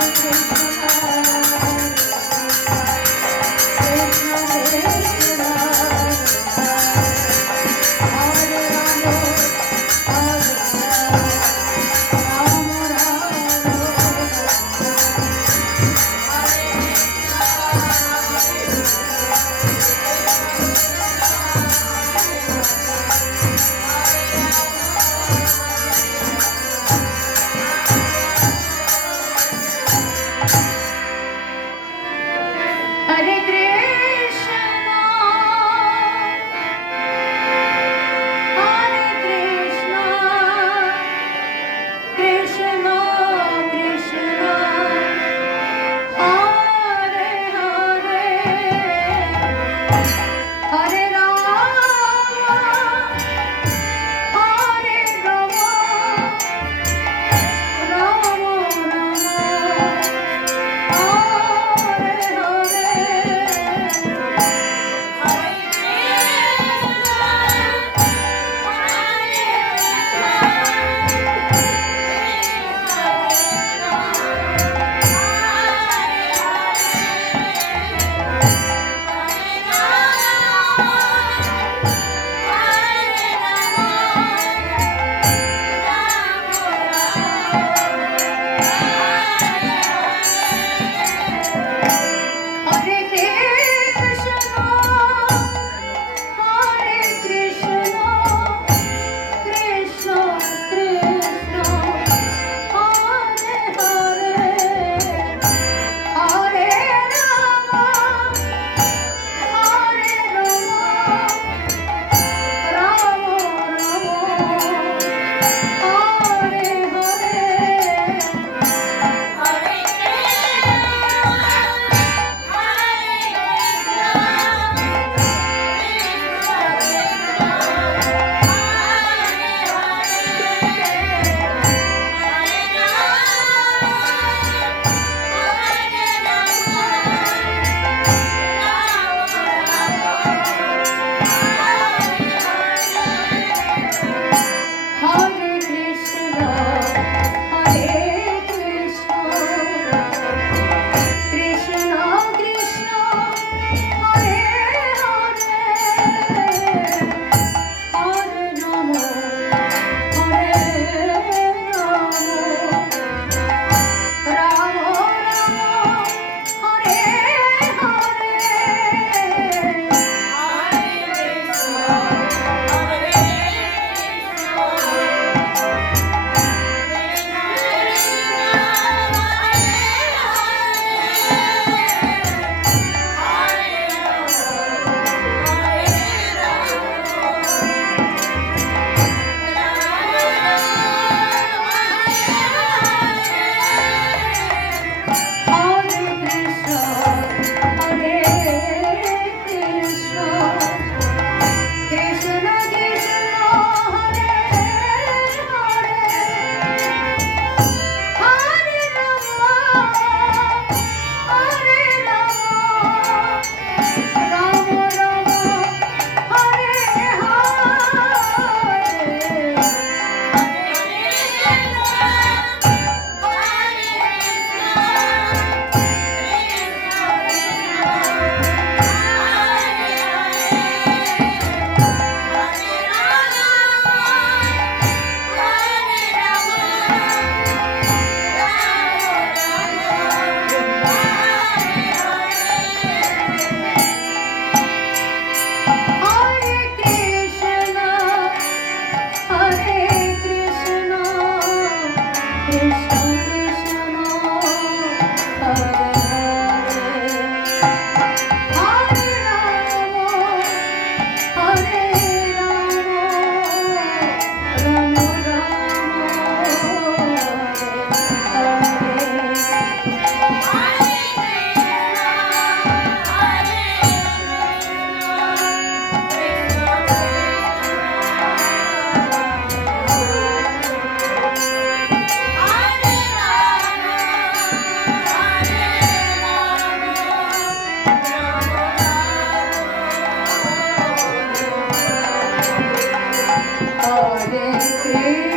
take my eyes. Krishna Thank you.